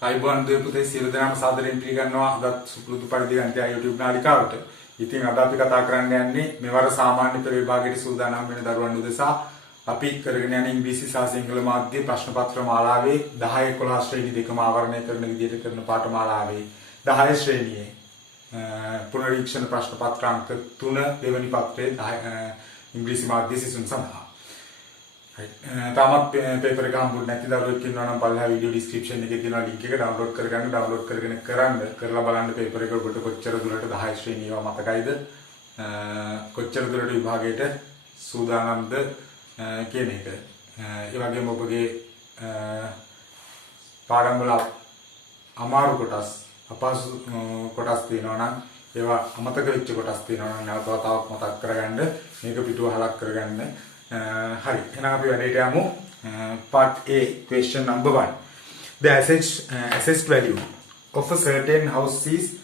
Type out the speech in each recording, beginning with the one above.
අයිබෝන් දෙපුතේ සියලු දෙනාම සාදරයෙන් පිළිගන්නවා අදත් සුපුරුදු පරිදි ගන්තියා YouTube නාලිකාවට. ඉතින් අද අපි කතා කරන්න යන්නේ මෙවර සාමාන්‍ය පෙළ විභාගයට සූදානම් වෙන දරුවන් උදෙසා අපි කරගෙන යන ඉංග්‍රීසි සහ සිංහල මාධ්‍ය ප්‍රශ්න පත්‍ර මාලාවේ 10 11 ශ්‍රේණි දෙකම ආවරණය කරන විදිහට කරන පාඨමාලාවේ 10 ශ්‍රේණියේ පුනරීක්ෂණ ප්‍රශ්න පත්‍ර අංක 3 දෙවැනි පත්‍රයේ 10 ඉංග්‍රීසි මාධ්‍ය සිසුන් සඳහා. තාමත් පේපර් එක හම්බුනේ නැති දරුවෙක් ඉන්නවා නම් පල්ලා වීඩියෝ ඩිස්ක්‍රිප්ෂන් එකේ තියෙන ලින්ක් එක ඩවුන්ලෝඩ් කරගෙන කරලා බලන්න පේපර් එක ඔබට කොච්චර දුරට 10 ශ්‍රේණියව මතකයිද කොච්චර දුරට විභාගයට සූදානම්ද කියන එක. ඒ වගේම ඔබගේ පාඩම් වල අමාරු කොටස් අපහසු කොටස් තියෙනවා නම් ඒවා අමතක වෙච්ච කොටස් තියෙනවා නම් නැවත වතාවක් මතක් කරගන්න මේක පිටුවහලක් කරගන්න. Hari, now we are part A, question number 1. The assessed value of a certain house is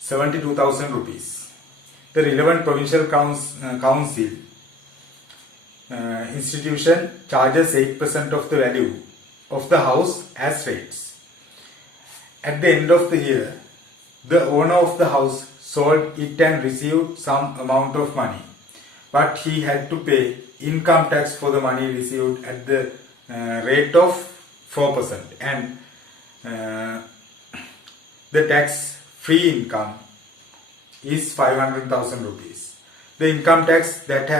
72,000 rupees. The relevant provincial council institution charges 8% of the value of the house as rates. At the end of the year, the owner of the house sold it and received some amount of money, but he had to pay income tax for the money received at the rate of 4%, and the tax-free income is 500,000 rupees. The income tax that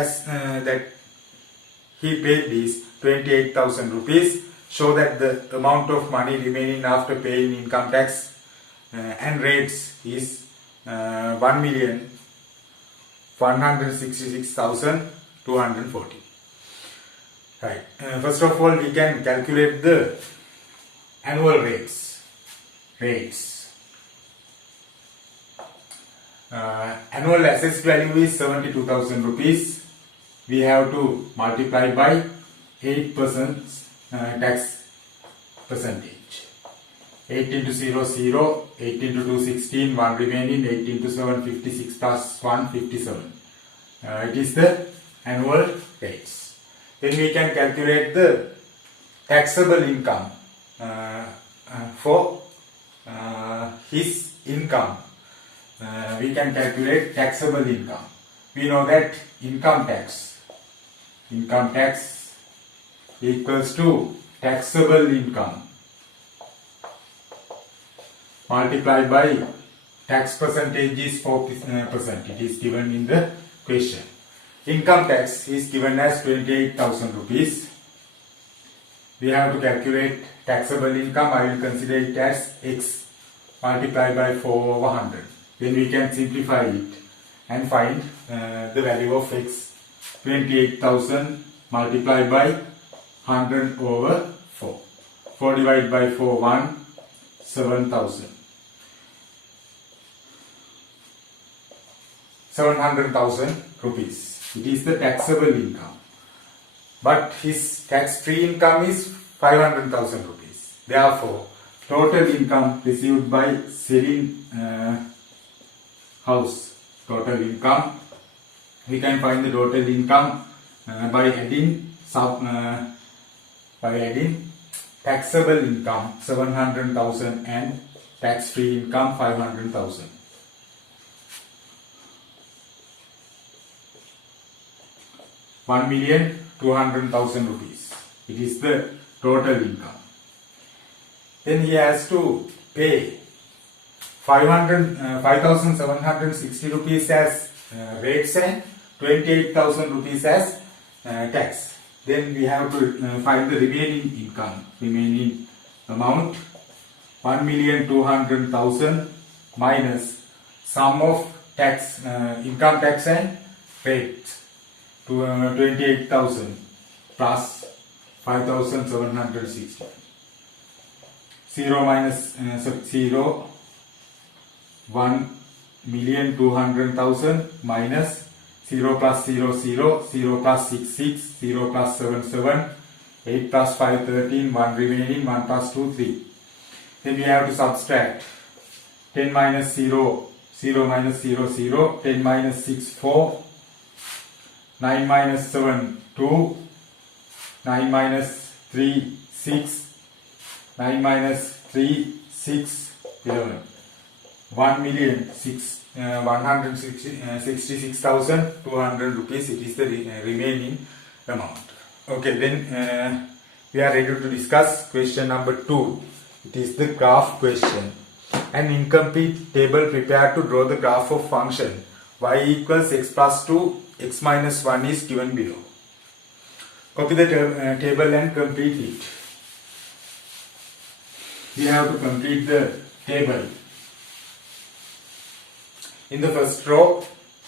he paid is 28,000 rupees. Show that the amount of money remaining after paying income tax and rates is 1,166,240. Right. First of all, we can calculate the annual rates. Annual assessed value is 72,000 rupees. We have to multiply by 8% tax percentage. 8 into 0, 0, 8 into 2, 16, 1 remaining, 8 into 7, 56 plus 1, 57. It is the annual rates. Then we can calculate the taxable income for his income. We can calculate taxable income. We know that income tax equals to taxable income multiplied by tax percentage is 4%. It is given in the question. Income tax is given as 28,000 rupees. We have to calculate taxable income. I will consider it as x multiplied by 4 over 100. Then we can simplify it and find the value of x. 28,000 multiplied by 100 over 4. 4 divided by 4, 1, 7,000. 700,000 rupees. It is the taxable income. But his tax-free income is 500,000 rupees. Therefore, total income received by selling house, total income, we can find the total income by adding taxable income 700,000 and tax-free income 500,000. 1,200,000 rupees. It is the total income. Then he has to pay 5,760 rupees as rates and 28,000 rupees as tax. Then we have to find the remaining amount 1,200,000 minus sum of tax, income tax and rates. 28,000 plus 5,760. 0 minus 0, 1,200,000 minus 0 plus 0, 0, 0 plus 6, 6, 0 plus 7, 7, 8 plus 5, 13, 1 remaining, 1 plus 2, 3. Then we have to subtract 10 minus 0, 0 minus 0, 0, 10 minus 6, 4, 9 minus 7, 2, 9 minus 3, 6, 9 minus 3, 6, 11. 166,200 rupees. It is the remaining amount. Okay, then we are ready to discuss question number 2. It is the graph question. An incomplete table prepared to draw the graph of function y equals x plus 2, x minus 1 is given below. Copy the table and complete it. We have to complete the table. In the first row,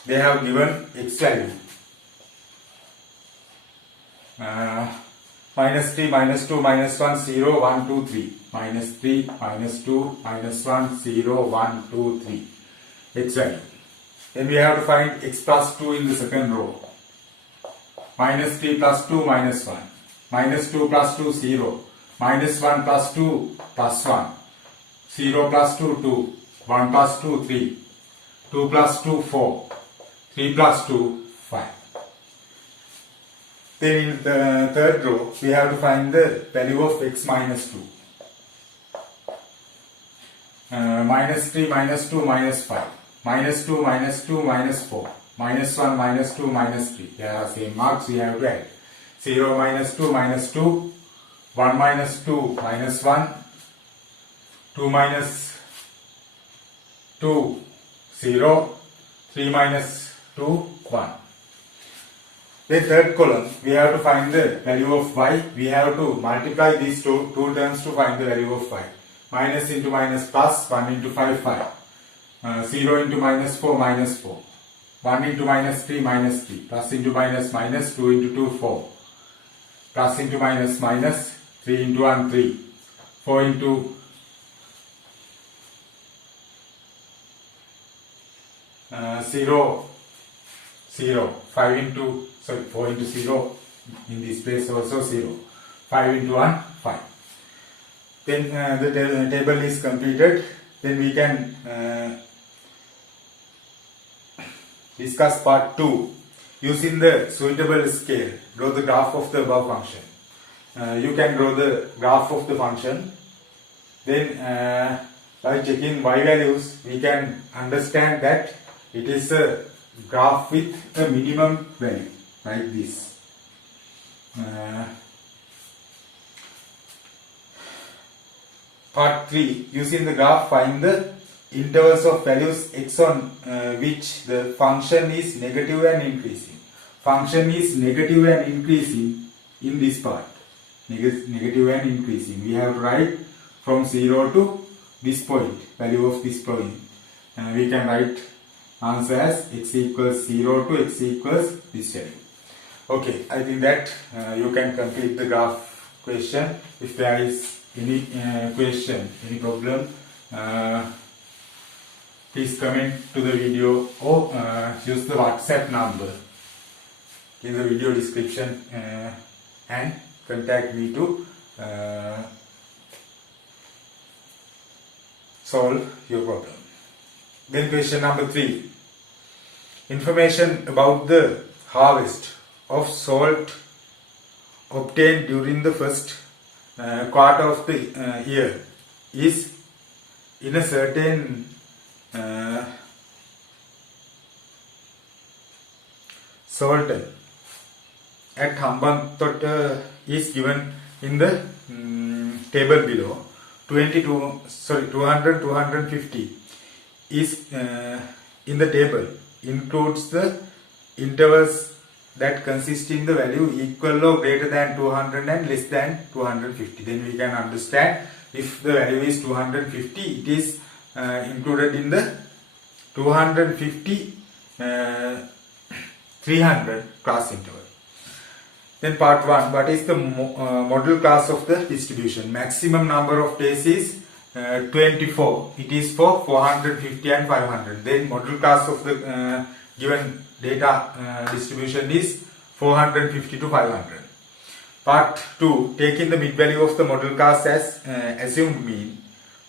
they have given x value. Minus 3, minus 2, minus 1, 0, 1, 2, 3. Minus 3, minus 2, minus 1, 0, 1, 2, 3. X value. Then we have to find x plus 2 in the second row. Minus 3 plus 2, minus 1. Minus 2 plus 2, 0. Minus 1 plus 2, plus 1. 0 plus 2, 2. 1 plus 2, 3. 2 plus 2, 4. 3 plus 2, 5. Then in the third row, we have to find the value of x minus 2. Minus 3, minus 2, minus 5. Minus 2, minus 2, minus 4. Minus 1, minus 2, minus 3. There are same marks we have to add. 0, minus 2, minus 2. 1 minus 2, minus 1. 2 minus 2, 0. 3 minus 2, 1. The third column, we have to find the value of y. We have to multiply these two terms to find the value of y. Minus into minus plus, 1 into 5, 5. 0 into minus 4, minus 4. 1 into minus 3, minus 3. Plus into minus, minus. 2 into 2, 4. Plus into minus, minus. 3 into 1, 3. 4 into 0, 0. 5 into, 4 into 0. In this place also 0. 5 into 1, 5. Then the table is completed. Then we can discuss part 2. Using the suitable scale, draw the graph of the above function. You can draw the graph of the function. Then by checking y values, we can understand that it is a graph with a minimum value, like this. Part 3. Using the graph, find the intervals of values x on which the function is negative and increasing. Function is negative and increasing in this part. Negative and increasing. We have to write from 0 to this point, value of this point. We can write answer as x equals 0 to x equals this value. Okay, I think that you can complete the graph question. If there is any question, any problem, please comment to the video or use the WhatsApp number in the video description and contact me to solve your problem. Then question number 3. Information about the harvest of salt obtained during the first quarter of the year is in a certain salt at Hambantota is given in the table below. 250 is in the table includes the intervals that consist in the value equal or greater than 200 and less than 250. Then we can understand if the value is 250, it is included in the 250 300 class interval. Then part 1, what is the model class of the distribution? Maximum number of days is 24. It is for 450 and 500. Then model class of the given data distribution is 450 to 500. Part 2, taking the mid value of the model class as assumed mean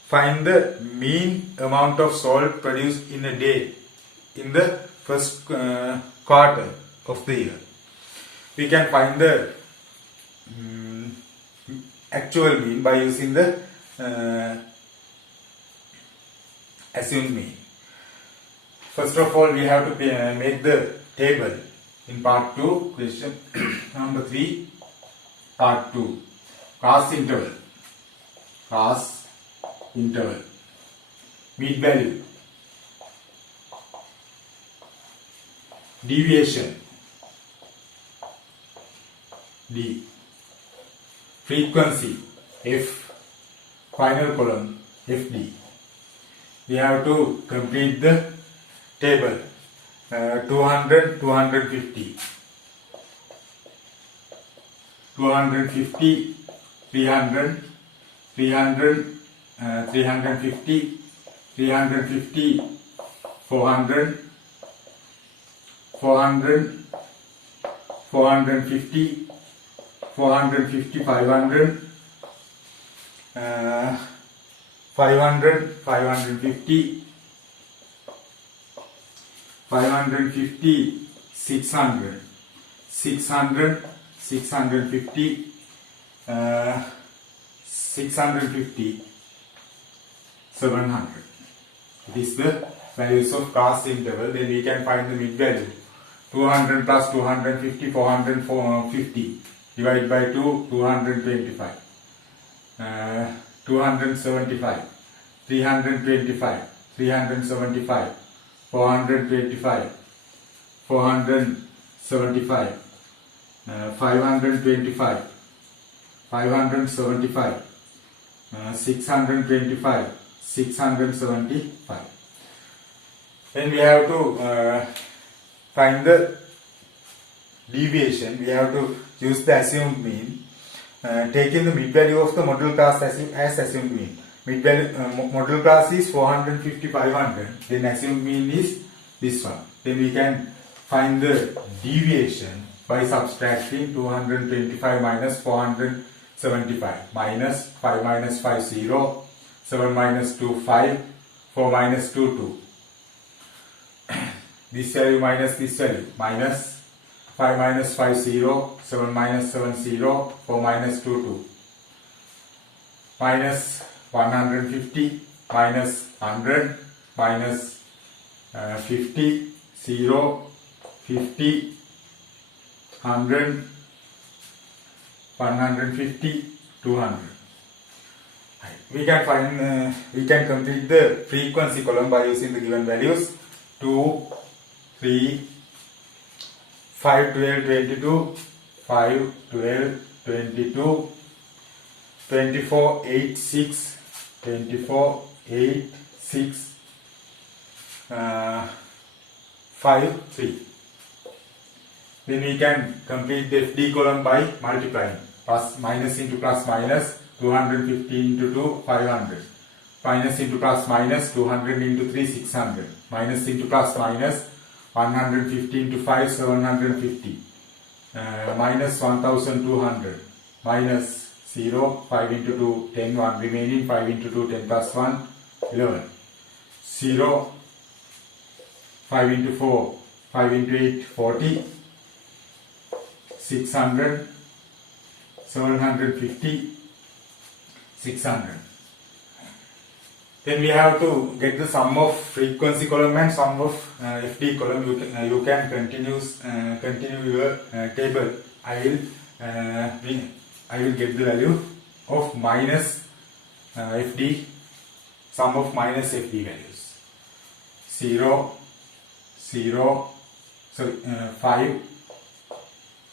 find the mean amount of salt produced in a day in the first quarter of the year. We can find the actual mean by using the assumed mean. First of all, we have to make the table in part 2, question number 3, part 2. Cost interval, mean value, deviation, D, frequency, F, final column, FD. We have to complete the table. 200, 250, 250, 300, 300, 350, 350, 400, 400, 450, 450, 500, 500, 550, 550, 600, 600, 650, 650, 700. This is the values of cost interval. Then we can find the mid value. 200 plus 250, 450 divided by 2, 225. 275, 325, 375, 425, 475, 525, 575, 625, 675. Then we have to find the deviation. We have to use the assumed mean. Taking the mid value of the model class as assumed mean. Mid value model class is 450, 500. Then assumed mean is this one. Then we can find the deviation by subtracting 225 minus 475 minus 5 minus 5 0, 7 minus 2 5, 4 minus 2 2. This value minus this value minus 5 minus 5 0, 7 minus 7 0, 4 minus 2 2, minus 150, minus 100, minus 50, 0, 50, 100, 150, 200. We can find, we can complete the frequency column by using the given values. 2, 3, 5, 12, 22, 5, 12, 22, 24, 8, 6, 24, 8, 6, 5, 3. Then we can complete the FD column by multiplying. Plus minus into plus minus, 250 into 2, 500. Minus into plus minus, 200 into 3, 600. Minus into plus minus, 150 into 5, 750. Minus 1200. Minus 0, 5 into 2, 10, 1 remaining, 5 into 2, 10 plus 1, 11. 0, 5 into 4, 5 into 8, 40. 600, 750, 600. Then we have to get the sum of frequency column and sum of FD column. You can continue your table. I will get the value of minus FD, sum of minus FD values. 0, 0, sorry, 5,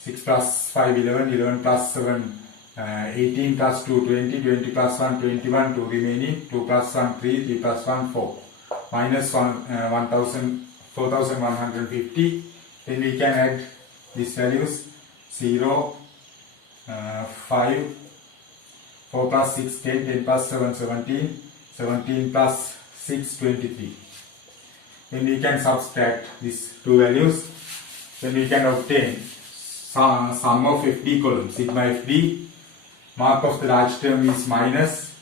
6 plus 5, 11, 11 plus 7, 18 plus 2, 20, 20 plus 1, 21, 2 remaining, 2 plus 1, 3, 3 plus 1, 4. Minus 4,150. Then we can add these values. 0, 5, 4 plus 6, 10, 10 plus 7, 17, 17 plus 6, 23. Then we can subtract these two values. Then we can obtain sum of FD column. Sigma FD, mark of the large term is minus,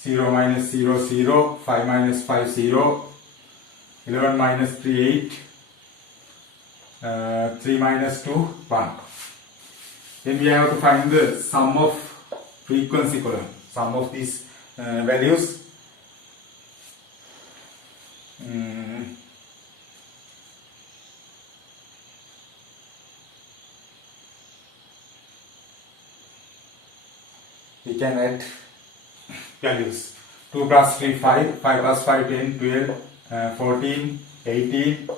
0 minus 0, 0, 5 minus 5, 0, 11 minus 3, 8, 3 minus 2, 1. Then we have to find the sum of frequency column, sum of these values. We can add values. 2 plus 3, 5, 5 plus 5, 10, 12, 14, 18,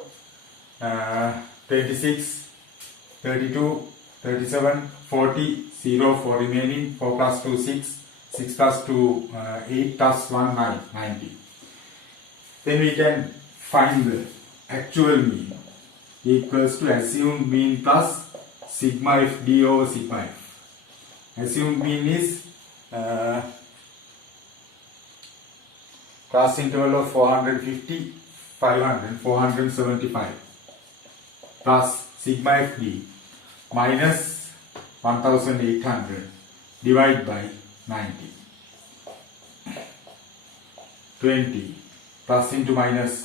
26, 32, 37, 40, 0 for remaining, 4 plus 2, 6, 6 plus 2, 8 plus 1, 9, 90. Then we can find the actual mean equals to assumed mean plus sigma f d over sigma f. Assumed mean is class interval of 450, 500, 475 plus sigma fd minus 1800 divided by 90. 20 plus into minus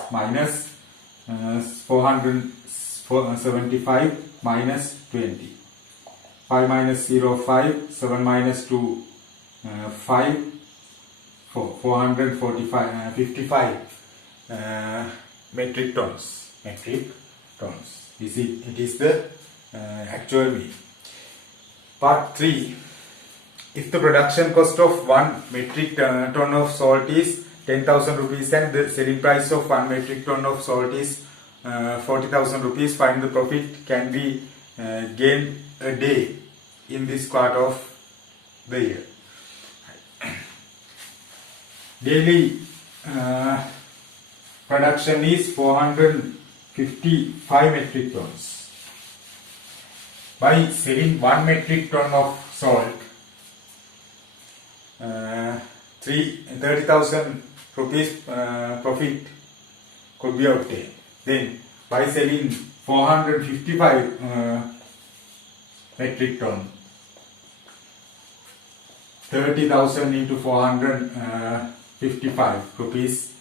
475 minus 20. 5 minus 0, 5, 7 minus 2, 5, 4, 445, 55 metric tons. It is the actual mean. Part 3. If the production cost of 1 metric ton of salt is 10,000 rupees and the selling price of 1 metric ton of salt is 40,000 rupees, find the profit can be gained a day in this quarter of the year. Daily production is 455 metric tons. By selling 1 metric ton of salt, 30,000 rupees profit could be obtained. Then by selling 455 metric ton, 30,000 into 455 rupees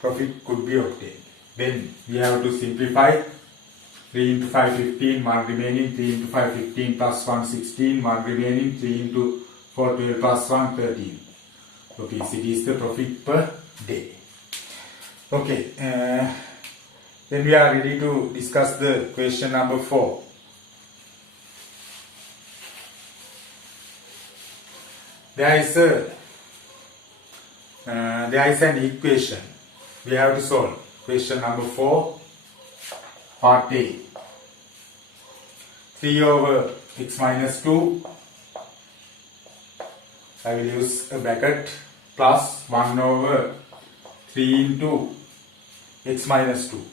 profit could be obtained. Then we have to simplify. 3 into 5, 15, 1 remaining, 3 into 5, 15 plus 1, 16, 1 remaining, 3 into 4, 12 plus 1, 13 rupees. It is the profit per day. Okay, then we are ready to discuss the question number 4. There is an equation we have to solve. Question number 4, part A. 3 over x minus 2, I will use a bracket, plus 1 over 3 into x minus 2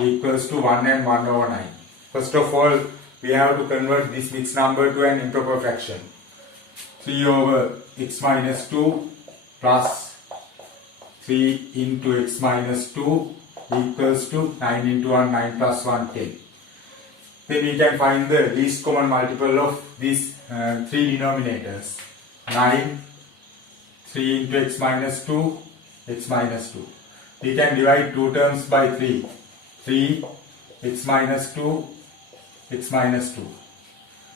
equals to 1 and 1 over 9. First of all, we have to convert this mixed number to an improper fraction. 3 over x minus 2 plus 3 into x minus 2 equals to 9 into 1, 9 plus 1, 10. Then we can find the least common multiple of these 3 denominators. 9, 3 into x minus 2, x minus 2. We can divide two terms by 3. 3, x minus 2, x minus 2.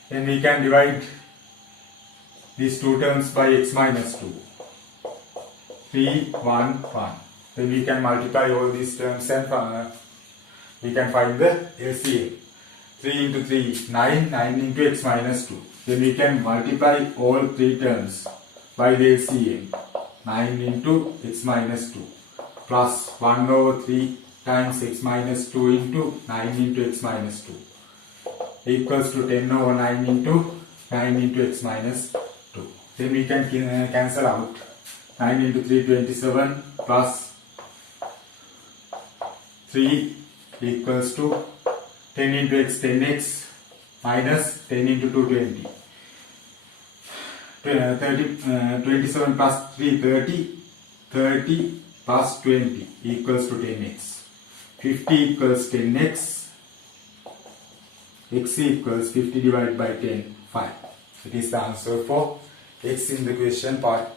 Then we can divide these two terms by x minus 2. 3, 1, 1. Then we can multiply all these terms and we can find the LCM. 3 into 3, 9, 9 into x minus 2. Then we can multiply all 3 terms by the LCM. 9 into x minus 2 plus 1 over 3 times x minus 2 into 9 into x minus 2 equals to 10 over 9 into x minus 2. Then we can cancel out. 9 into 3, 27 plus 3 equals to 10 into x, 10x minus 10 into 2, 20. 27 plus 3, 30. 30 plus 20 equals to 10x. 50 equals 10x. X equals 50 divided by 10, 5. It is the answer for x in the question part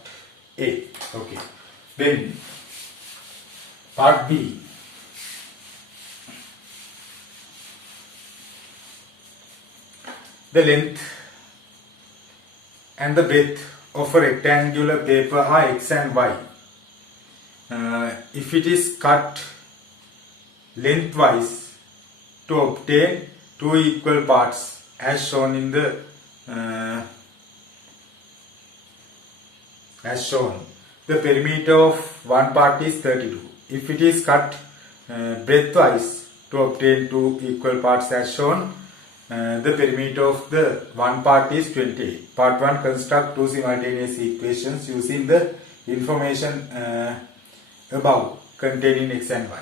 A. Okay. Then part B. The length and the breadth of a rectangular paper are x and y. If it is cut lengthwise to obtain two equal parts as shown in the perimeter of one part is 32. If it is cut breadthwise to obtain two equal parts as shown, the perimeter of the one part is 28. Part 1, construct two simultaneous equations using the information above containing x and y.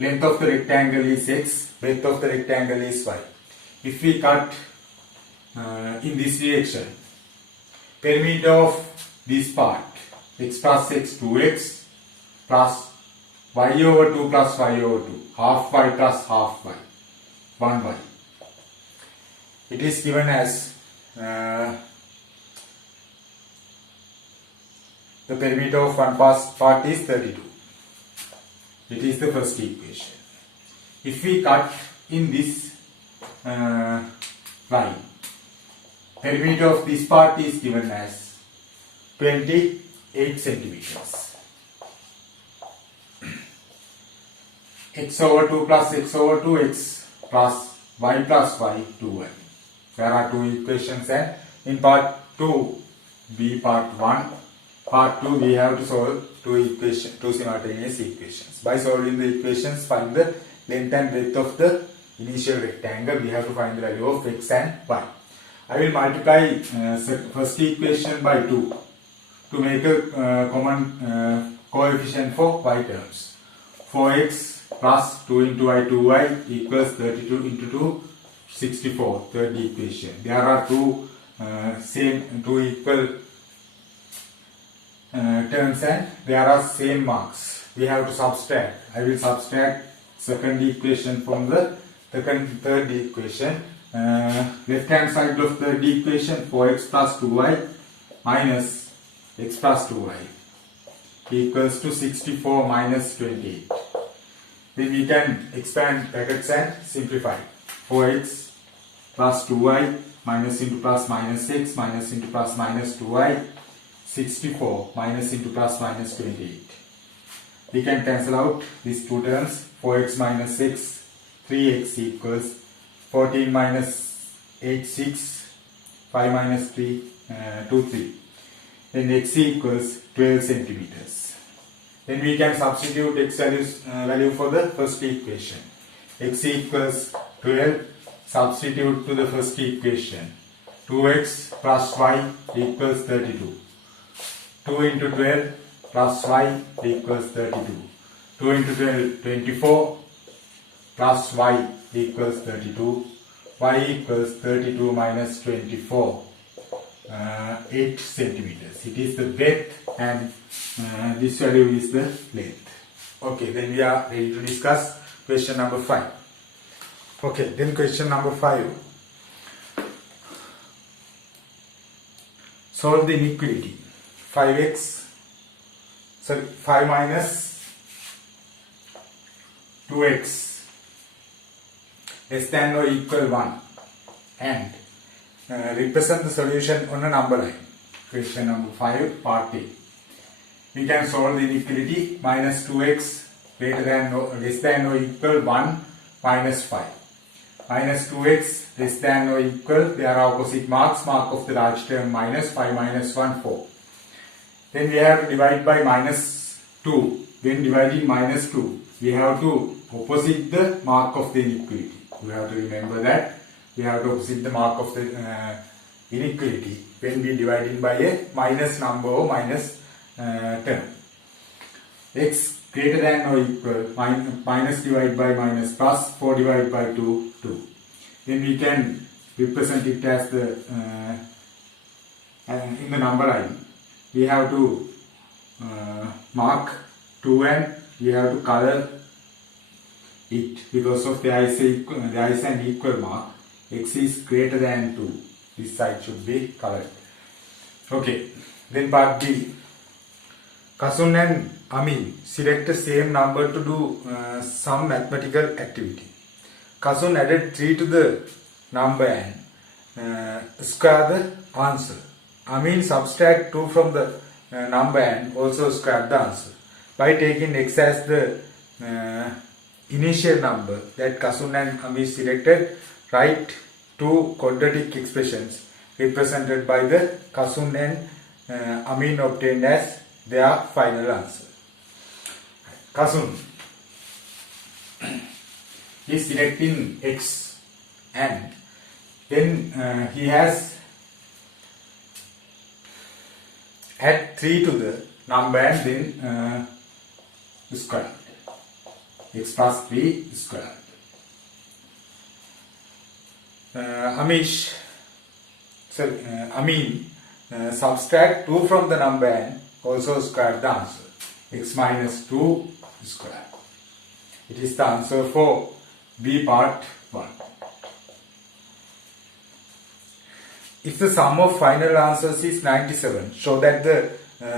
Length of the rectangle is x, breadth of the rectangle is y. If we cut in this direction, perimeter of this part, x plus x 2x plus y over 2 plus y over 2, half y plus half y, 1y. It is given as the perimeter of one part is 32. It is the first equation. If we cut in this line, perimeter of this part is given as 28 centimeters. X over 2 plus x over 2x plus y plus y 2y. There are two equations, and in part 2 B part 1, part 2 we have to solve two simultaneous equations. By solving the equations, find the length and breadth of the initial rectangle. We have to find the value of x and y. I will multiply first equation by 2 to make a common coefficient for y terms. 4x plus 2 into y 2y equals 32 into 2, 64, third equation. There are two equal terms and there are same marks. We have to subtract. I will subtract second equation from the third equation. Left hand side of third equation, 4x plus 2y minus x plus 2y equals to 64 minus 28. Then we can expand brackets and simplify. 4x plus 2y minus into plus minus x minus into plus minus 2y, 64 minus into plus minus 28. We can cancel out these two terms. 4x minus x, 3x equals 14 minus 8, 6, 5 minus 3, 2, 3. Then x equals 12 centimeters. Then we can substitute x value for the first equation. X equals 12, substitute to the first equation. 2x plus y equals 32. 2 into 12 plus y equals 32. 2 into 12, 24 plus y equals 32. Y equals 32 minus 24, 8 centimeters. It is the breadth and this value is the length. Okay, then we are ready to discuss question number 5. Okay, then question number 5. Solve the inequality. 5 minus 2x less than or equal 1 and represent the solution on a number line. Question number 5, part A. We can solve the inequality. Minus 2x less than or equal 1 minus 5. Minus 2x less than or equal, there are opposite marks. Mark of the large term minus, 5 minus 1, 4. Then we have to divide by minus 2. When dividing minus 2, we have to opposite the mark of the inequality. You have to remember that. We have to opposite the mark of the inequality when we dividing by a minus number or minus term. X greater than or equal, minus divided by minus plus, 4 divided by 2, 2. Then we can represent it as the in the number line. We have to mark 2 and we have to color it because of there is an equal mark. x is greater than 2. This side should be colored. Okay, then part B. Kasun and Amin select the same number to do some mathematical activity. Kasun added 3 to the number and square the answer. Amin subtract 2 from the number and also square the answer. By taking x as the initial number that Kasun and Amin selected, write two quadratic expressions represented by the Kasun and Amin obtained as their final answer. Kasun is selecting x and then he has add 3 to the number and then square x plus 3 square. Amin subtract 2 from the number and also square the answer x minus 2 square. It is the answer for B part 1. If the sum of final answers is 97, show that the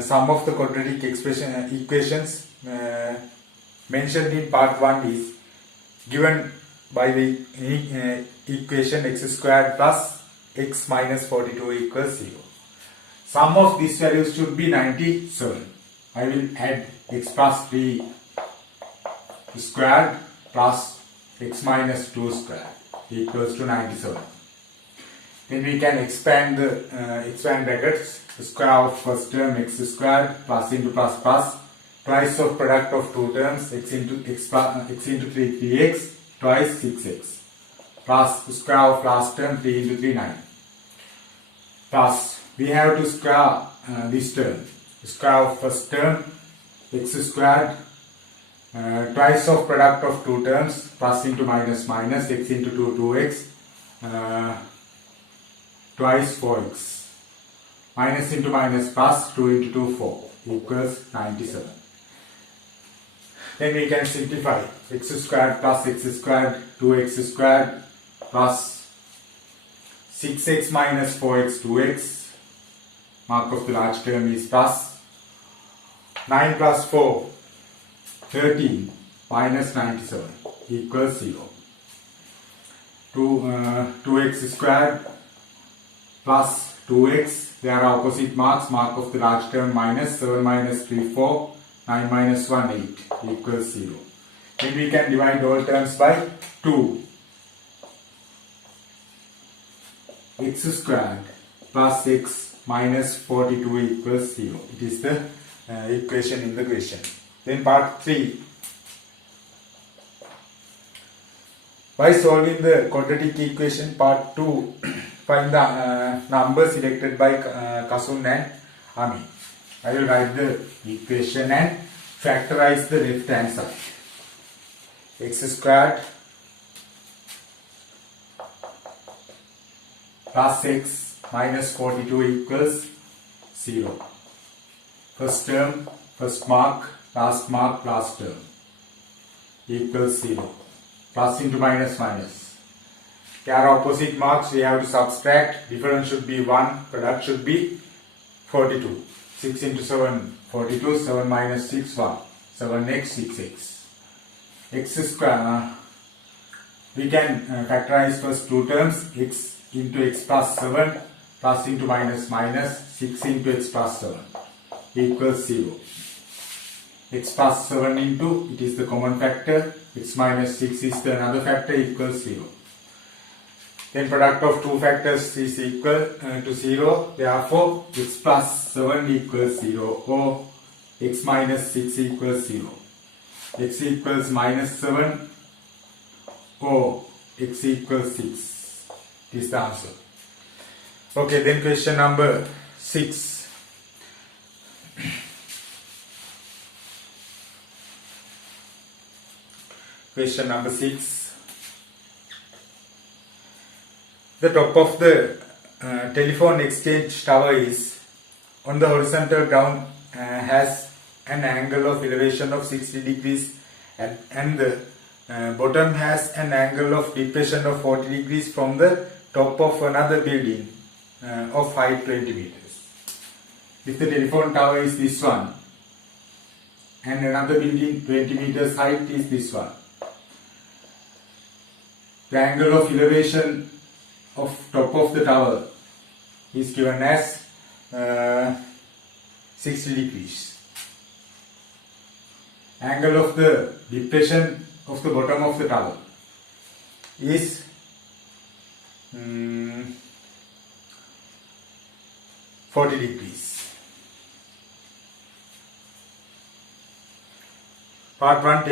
sum of the quadratic equations mentioned in part 1 is given by the equation x squared plus x minus 42 equals 0. Sum of these values should be 97. I will add x plus 3 squared plus x minus 2 squared equals to 97. Then we can expand the expand brackets. The square of first term x squared plus into plus plus twice of product of two terms x into 3 3x twice 6x plus the square of last term 3 into 3 9 plus we have to square this term. The square of first term x squared twice of product of two terms plus into minus minus x into 2 2x twice 4x minus into minus plus 2 into 2 4 equals 97. Then we can simplify x squared plus x squared 2x squared plus 6x minus 4x 2x, mark of the large term is plus 9 plus 4 13 minus 97 equals 0. 2x squared plus 2x, they are opposite marks, mark of the large term minus 7 minus 3 4, 9 minus 1 8 equals 0. Then we can divide all terms by 2. X squared plus x minus 42 equals 0. It is the equation in the question. Then part 3. By solving the quadratic equation part 2, find the number selected by Kasun and Amin. I will write the equation and factorize the left hand side. X squared plus x minus 42 equals 0. First term, first mark, last term equals 0. Plus into minus minus. They are opposite marks, we have to subtract. Difference should be 1, product should be 42. 6 into 7, 42, 7 minus 6, 1. 7x, 6x. X square, we can factorize first two terms, x into x plus 7 plus into minus minus 6 into x plus 7 equals 0. X plus 7 into, it is the common factor, x minus 6 is the another factor equals 0. Then product of two factors is equal to 0, therefore x plus 7 equals 0 or x minus 6 equals 0. X equals minus 7 or x equals 6. This is the answer. Okay, then question number 6. Question number 6. The top of the telephone exchange tower is on the horizontal ground, has an angle of elevation of 60 degrees and the bottom has an angle of depression of 40 degrees from the top of another building of height 20 meters. If the telephone tower is this one and another building 20 meters height is this one, the angle of elevation of top of the tower is given as 60 degrees. Angle of the depression of the bottom of the tower is 40 degrees. Part 1,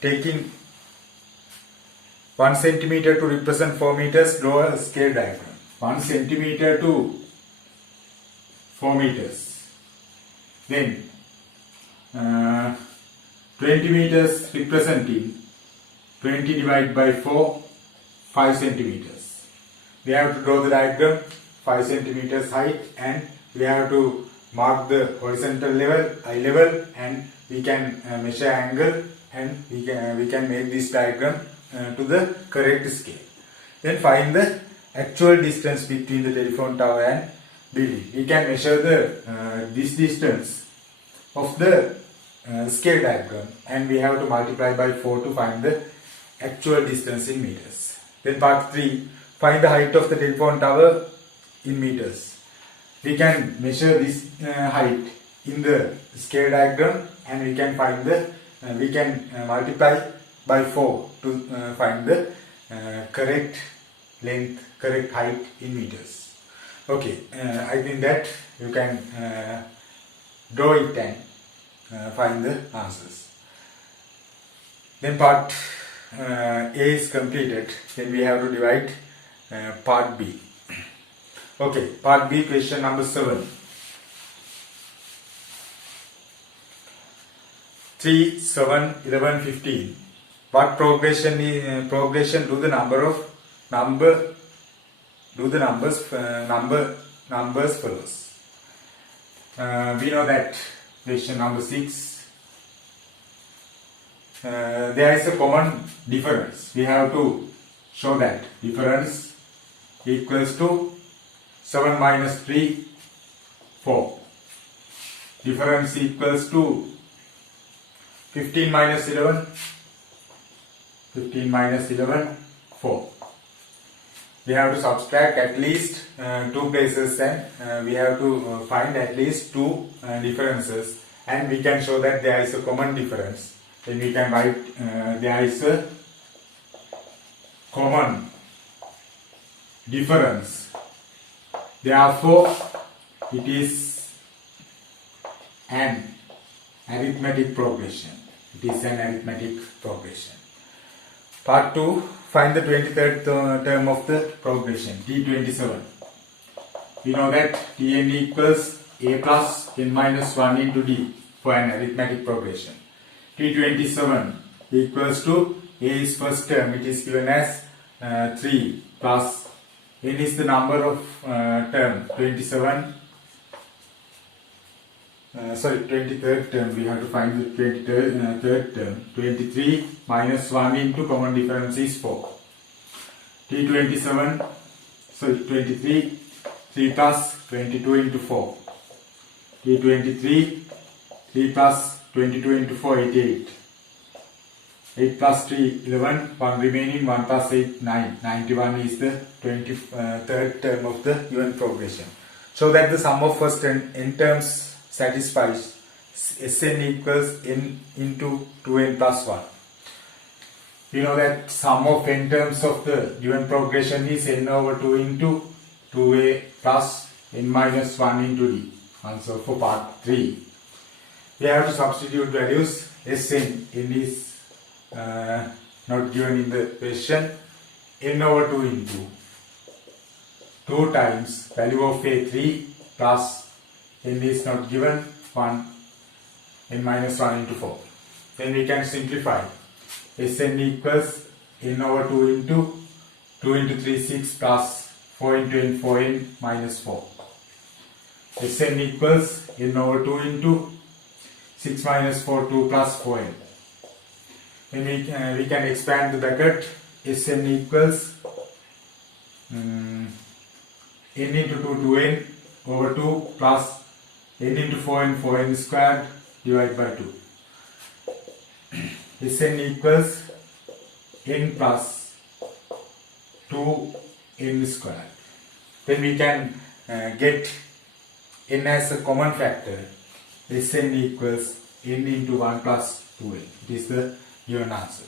taking 1 centimeter to represent 4 meters, draw a scale diagram. 1 centimeter to 4 meters. Then 20 meters representing 20 divided by 4, 5 centimeters. We have to draw the diagram 5 centimeters height, and we have to mark the horizontal level, eye level, and we can measure angle, and we can make this diagram to the correct scale. Then find the actual distance between the telephone tower and building. We can measure this distance of the scale diagram, and we have to multiply by 4 to find the actual distance in meters. Then part 3, find the height of the telephone tower in meters. We can measure this height in the scale diagram, and we can find we can multiply by 4 to find the correct length, correct height in meters. Okay, I think that you can draw it and find the answers. Then part A is completed. Then we have to divide part B. Okay, part B, question number 7. 3, 7, 11, 15. What progression do the numbers follows? We know that question number 6. There is a common difference. We have to show that difference equals to 7 minus 3, 4. Difference equals to 15 minus 11, 4. We have to subtract at least 2 places, and we have to find at least 2 differences, and we can show that there is a common difference. Then we can write there is a common difference. Therefore, it is an arithmetic progression. Part 2, find the 23rd term of the progression, T27. We know that Tn equals a plus n minus 1 into d for an arithmetic progression. T27 equals to a is first term, it is given as 3 plus n is the number of term, 23rd term. We have to find the 23rd term. 23 minus 1 into common difference is 4. T23, 3 plus 22 into 4. T23, 3 plus 22 into 4, 88. 8 plus 3, 11, 1 remaining, 1 plus 8, 9. 91 is the 23rd term of the given progression. So that the sum of first n terms satisfies Sn equals n into 2n plus 1. We know that sum of n terms of the given progression is n over 2 into 2a plus n minus 1 into d. Answer for part 3. We have to substitute values. Sn, n is not given in the question. N over 2 into 2 times value of a 3 plus n is not given, 1, n minus 1 into 4. Then we can simplify. Sn equals n over 2 into 2 into 3, 6 plus 4 into n, 4n minus 4. Sn equals n over 2 into 6 minus 4, 2 plus 4n. Then we can expand the bracket. Sn equals n into 2 2n over 2 plus n into 4n 4n squared divided by 2. Sn equals n plus 2n squared. Then we can get n as a common factor. Sn equals n into 1 plus 2n. It is the given answer.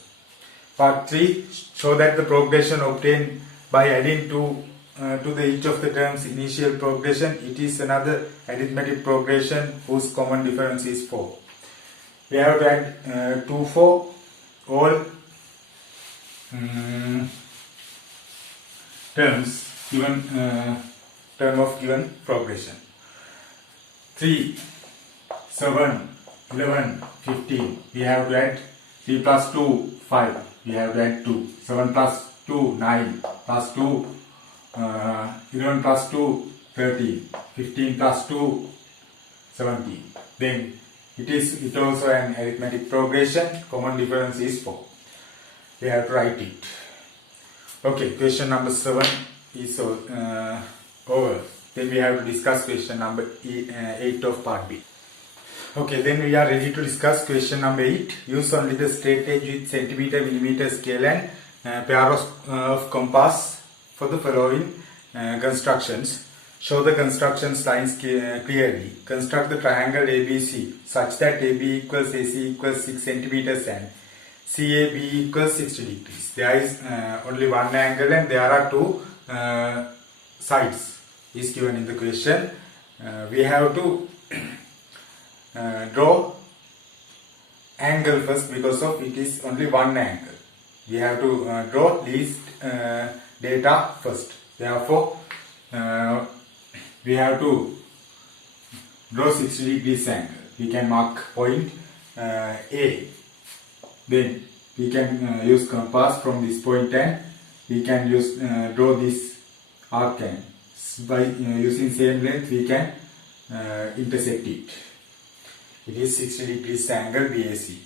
Part 3, show that the progression obtained by adding to each of the terms initial progression. It is another arithmetic progression whose common difference is 4. We have to add 2 for all terms given term of given progression. 3, 7, 11, 15. We have to add 3 plus 2, 5. We have to add 2. 7 plus 2, 9. Plus 2, 11 plus 2, 13. 15 plus 2, 17. Then it also an arithmetic progression. Common difference is 4. We have to write it. Okay, question number 7 is over. Then we have to discuss question number 8 of part B. Okay, then we are ready to discuss question number 8. Use only the straight edge with centimeter millimeter scale and pair of compass for the following constructions. Show the constructions lines clearly. Construct the triangle ABC such that AB equals AC equals 6 centimeters and CAB equals 60 degrees. There is only one angle and there are two sides is given in the question. We have to draw angle first because of it is only one angle. We have to draw least data first. Therefore, we have to draw 60 degrees angle. We can mark point A. Then we can use compass from this point and we can use draw this arc, and by using same length we can intersect it. It is 60 degrees angle BAC,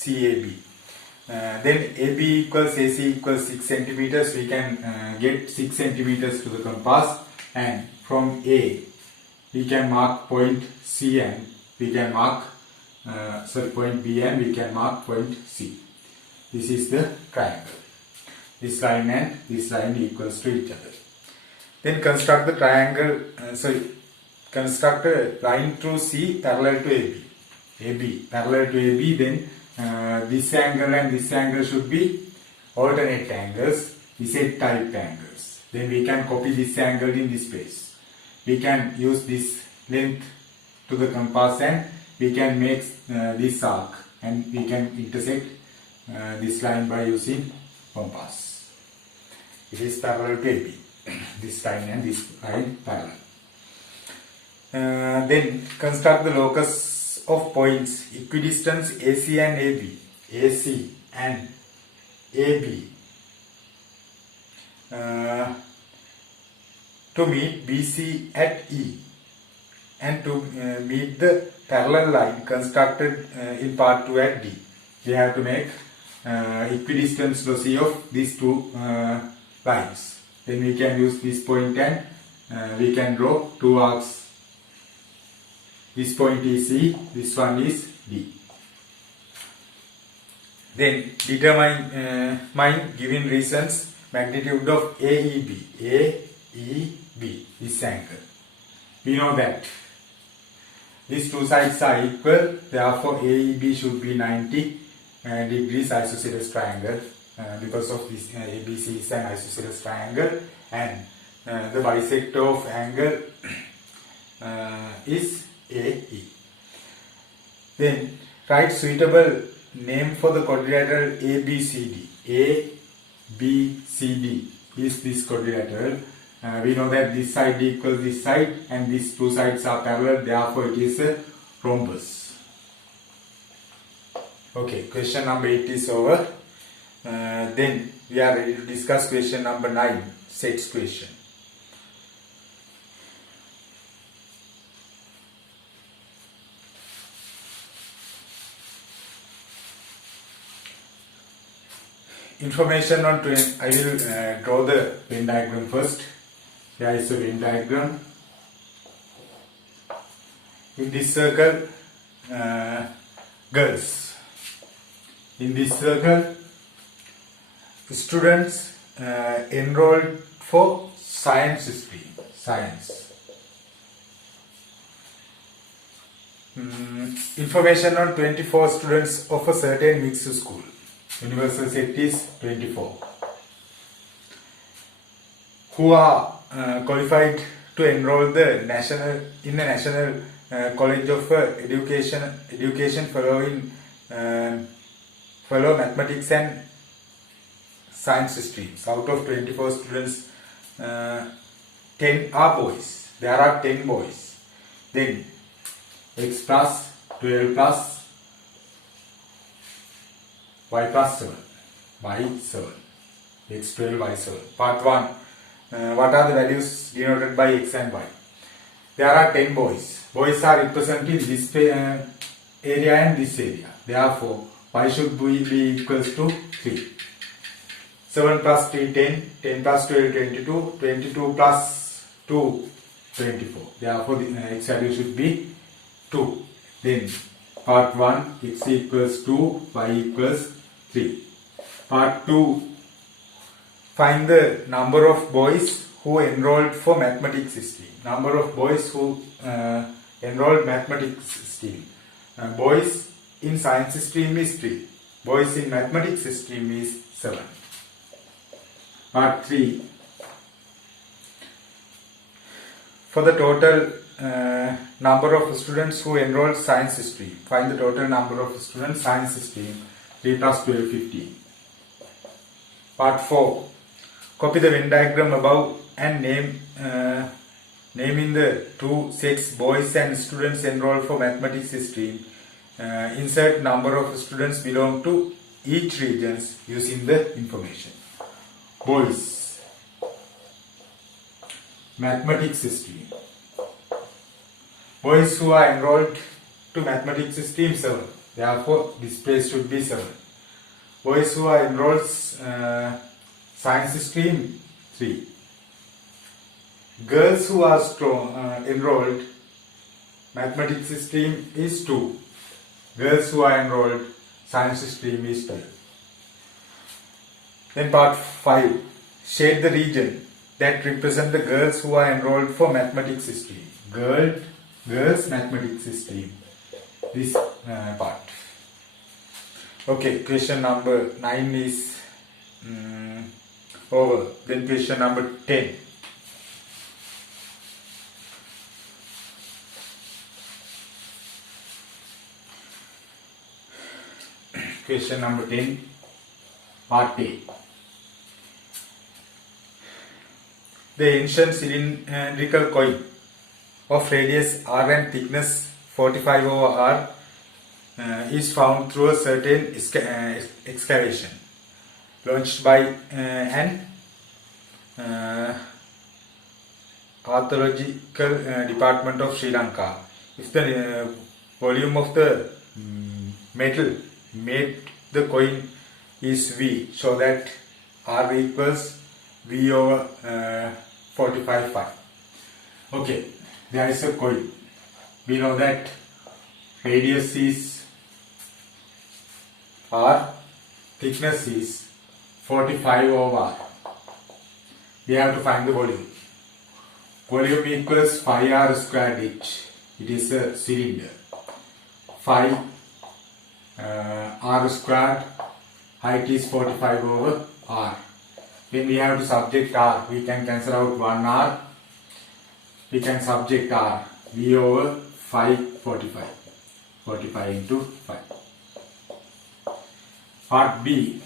CAB. Then AB equals AC equals 6 centimeters. We can get 6 centimeters to the compass, and from A we can mark point C and we can mark point B and we can mark point C. This is the triangle. This line and this line equals to each other. Then construct the triangle, construct a line through C parallel to AB. AB parallel to AB, then this angle and this angle should be alternate angles, Z-type angles. Then we can copy this angle in this place. We can use this length to the compass and we can make this arc, and we can intersect this line by using compass. It is parallel to AB. This line and this line parallel. Then construct the locus of points equidistant AC and AB. AC and AB to meet BC at E and to meet the parallel line constructed in part 2 at D. We have to make equidistant loci of these two lines. Then we can use this point and we can draw two arcs. This point is E, this one is D. Then determine given reasons magnitude of AEB. AEB, this angle. We know that these two sides are equal, therefore AEB should be 90 degrees isosceles triangle. Because of this ABC is an isosceles triangle, and the bisector of angle is AE. Then write suitable name for the quadrilateral ABCD. ABCD is this quadrilateral. We know that this side equals this side and these two sides are parallel, therefore it is a rhombus. Okay, question number 8 is over. Then we are ready to discuss question number 9, sets question. information on I will draw the Venn diagram first. There is a Venn diagram. In this circle, girls. In this circle, students enrolled for science stream. Science. Information on 24 students of a certain mixed school. Universal set is 24. Who are qualified to enroll the national College of Education follow mathematics and science streams. Out of 24 students, 10 are boys. There are 10 boys. Then x plus 12 plus y plus 7. Y 7. X 12, y 7. Part 1. What are the values denoted by x and y? There are 10 boys. Boys are represented in this area and this area. Therefore, y should be equals to 3. 7 plus 3, 10. 10 plus 12, 22. 22 plus 2, 24. Therefore, the x value should be 2. Then, part 1, x equals 2, y equals 3. Part 2, find the number of boys who enrolled for mathematics stream. Number of boys who enrolled mathematics stream. Boys in science stream is 3. Boys in mathematics stream is 7. Part 3. For the total number of students who enrolled science stream. Find the total number of students science stream. 3 plus 12, 15. Part 4. Copy the Venn diagram above and naming the two sets boys and students enrolled for mathematics stream. Insert number of students belong to each regions using the information. Boys, mathematics stream. Boys who are enrolled to mathematics stream 7. Therefore, this place should be 7. Boys who are enrolled science stream 3. Girls who are enrolled mathematics stream is 2. Girls who are enrolled science stream is 2. Then part 5. Shade the region that represent the girls who are enrolled for mathematics stream. Girls mathematics stream. This part. Okay, question number 9 is over. Then question number 10. Question number 10, part A. The ancient cylindrical coin of radius r and thickness 45 over r is found through a certain excavation launched by an archaeological department of Sri Lanka. If the volume of the metal made the coin is V, so that R equals V over 45 pi. Okay, there is a coin. We know that radius is R, thickness is 45 over R. We have to find the volume. Volume equals 5R squared H. It is a cylinder. 5 R squared, height is 45 over R. When we have to subject R, we can cancel out 1 R. We can subject R, V over 5, 45. 45 into 5. Part B.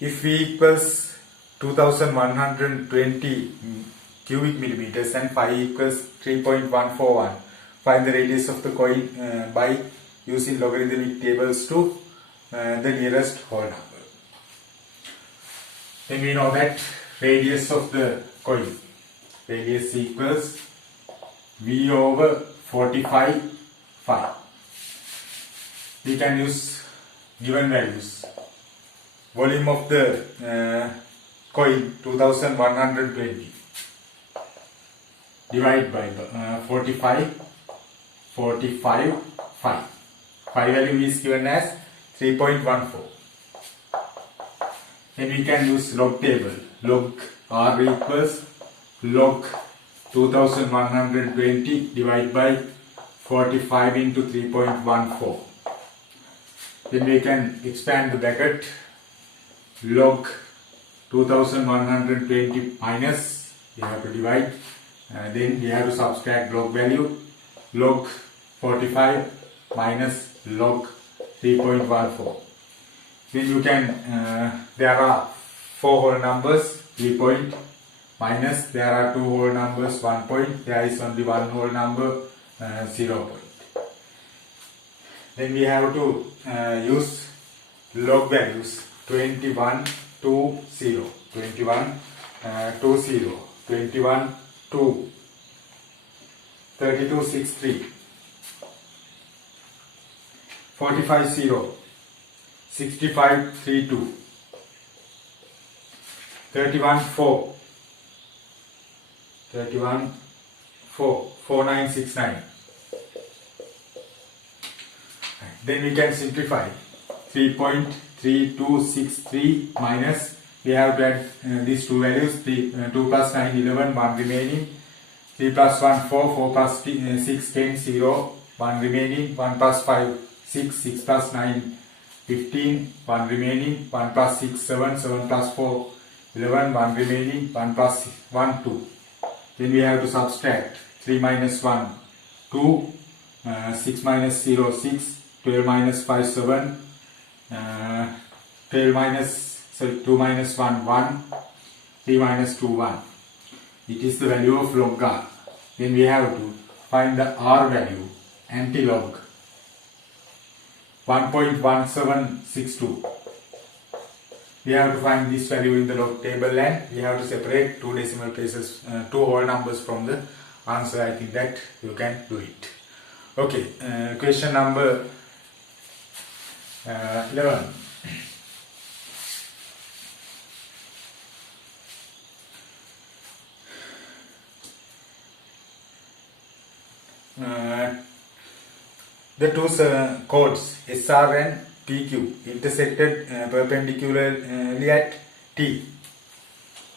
If V equals 2120 cubic millimeters and phi equals 3.141, find the radius of the coin by using logarithmic tables to the nearest whole number. Then we know that radius of the coin, radius equals V over 45 phi. We can use given values. volume of the coin 2120 divide by 45 5. 5 value is given as 3.14. Then we can use log table. Log R equals log 2120 divided by 45 into 3.14. Then we can expand the bracket. Log 2120 minus, we have to divide, then we have to subtract log value. Log 45 minus log 3.14. Then you can, there are 4 whole numbers, 3 point, minus there are 2 whole numbers, 1 point, there is only 1 whole number, 0 point. Then we have to use log values 21 to 0, 21 to 0, 21 to 32 6 3, 45 0, 65 3 2, 31 4, 31 4, 4969. Then we can simplify 3.3263 minus, we have to add these two values, 2 plus 9 11, 1 remaining, 3 plus 1 4, 4 plus 6 10, 0, 1 remaining, 1 plus 5 6, 6 plus 9 15, 1 remaining, 1 plus 6 7, 7 plus 4 11, 1 remaining, 1 plus 1 2. Then we have to subtract 3 minus 1 2, 6 minus 0 6, 12 minus 5 7, 2 minus 1 1, 3 minus 2 1. It is the value of log R. Then we have to find the R value, anti-log 1.1762. We have to find this value in the log table, and we have to separate 2 decimal places, 2 whole numbers from the answer. I think that you can do it. Okay, question number 11. The two chords SR and PQ intersected perpendicularly at T.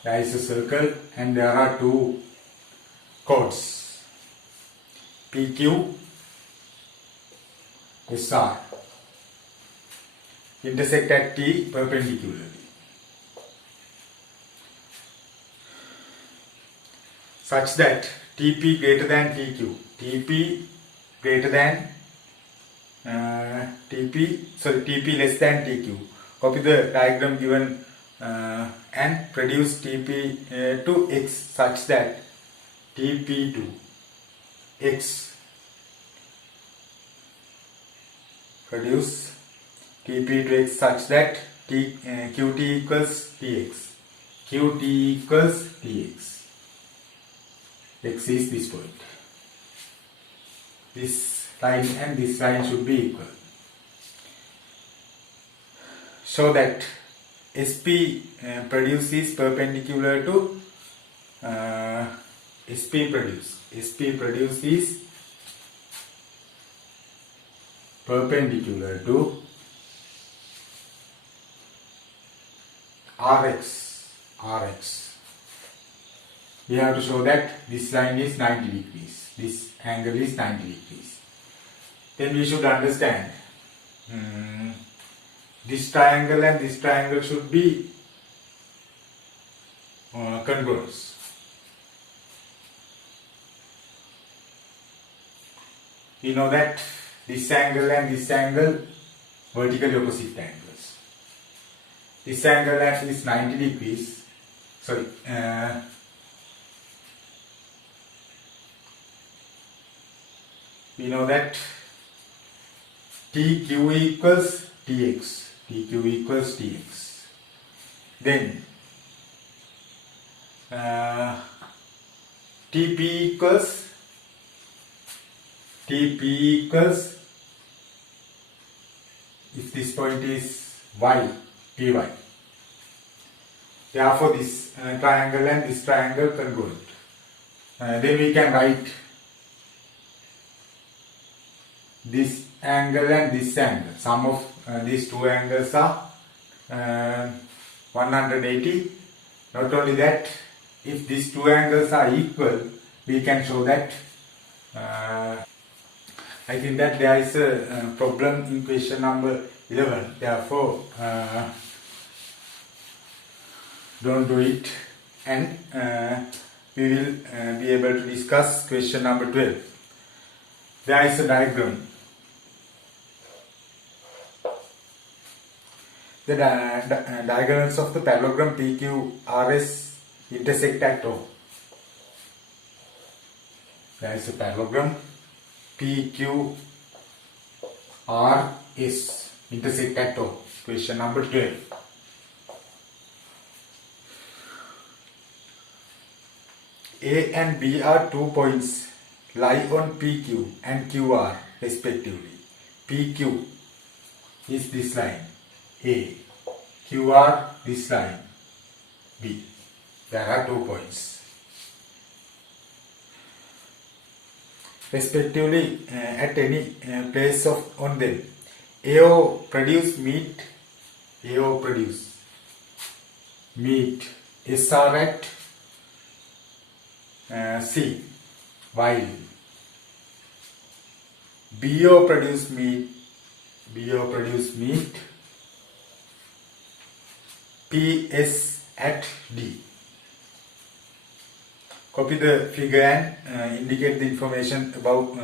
There is a circle and there are two chords PQ, SR intersect at T perpendicularly. Such that TP greater than TQ, TP greater than TP less than TQ. Copy the diagram given and produce TP to X such that TP to X. Produce TP to X such that QT equals TX. QT equals TX. X is this point. This line and this line should be equal. So that SP produces perpendicular to SP produces perpendicular to RX. We have to show that this line is 90 degrees. This angle is 90 degrees. Then we should understand this triangle and this triangle should be congruous. We know that this angle and this angle vertically opposite angles. This angle is 90 degrees. Sorry. We know that TQ equals TX. TQ equals TX. Then TP equals if this point is Y, PY. Therefore, this triangle and this triangle congruent. Then we can write this angle and this angle. Sum of these two angles are 180. Not only that, if these two angles are equal, we can show that. I think that there is a problem in question number 11. Therefore, don't do it, and we will be able to discuss question number 12. There is a diagram. The diagonals of the parallelogram PQRS intersect at O. There is a parallelogram PQRS intersect at O. Question number 12. A and B are 2 points lie on PQ and QR respectively. PQ is this line A, QR this line B. There are 2 points. Respectively at any place on them. AO produce meet SR at C, while BO produce meet PS at D. Copy the figure and indicate the information above.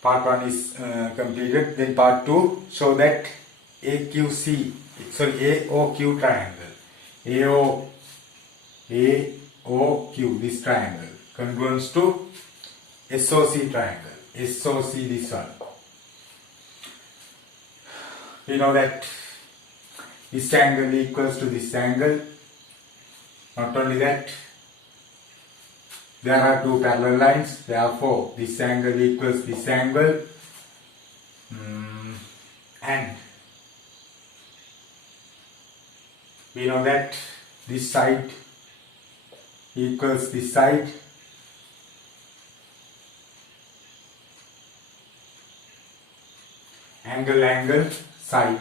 Part 1 is completed. Then part 2 show that AOQ triangle. AOQ this triangle congruent to SOC triangle. SOC this one. We know that this angle equals to this angle. Not only that, there are two parallel lines. Therefore, this angle equals this angle, and we know that this side equals this side. Angle side.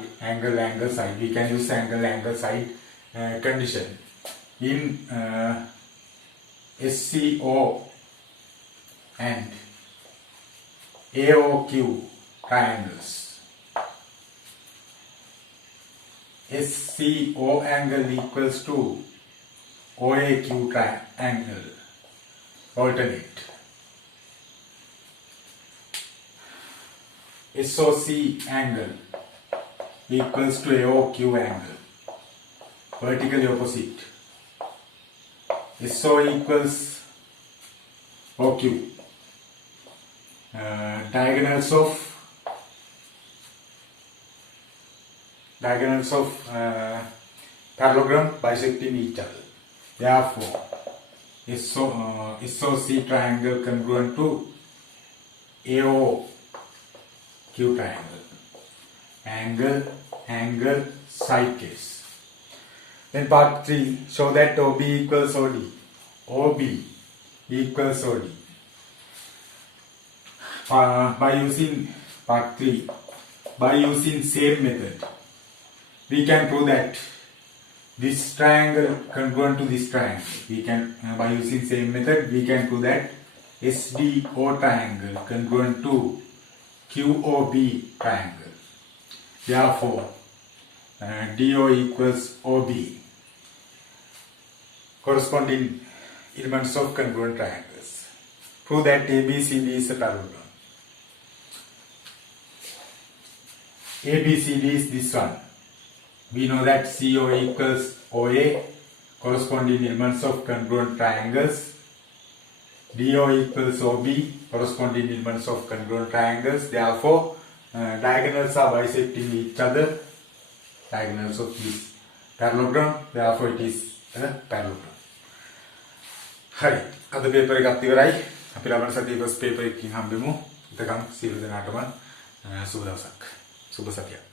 We can use angle side condition in SCO and AOQ triangles. SCO angle equals to OAQ triangle. Alternate. SOC angle equals to AOQ angle. Vertically opposite. SO equals OQ. Diagonals of parallelogram bisecting each other. Therefore, SOC triangle congruent to AOQ triangle. Angle, side case. Then part 3 show that OB equals OD. OB equals OD. By using part 3, by using same method, we can prove that this triangle congruent to this triangle. We can, by using same method, we can prove that SDO triangle congruent to QOB triangle. Therefore, DO equals OB. Corresponding elements of congruent triangles. Prove that ABCD is a parallelogram. ABCD is this one. We know that CO equals OA. Corresponding elements of congruent triangles. DO equals OB. Corresponding elements of congruent triangles. Therefore, diagonals are bisecting each other. Diagonals of this parallelogram. Therefore, it is a parallelogram. හරි අද paper එකත් ඉවරයි අපි ලබන සතියේ first paper එකකින් හම්බෙමු එතකන් සියලු දෙනාටම සුබ දවසක් සුබ සතියක්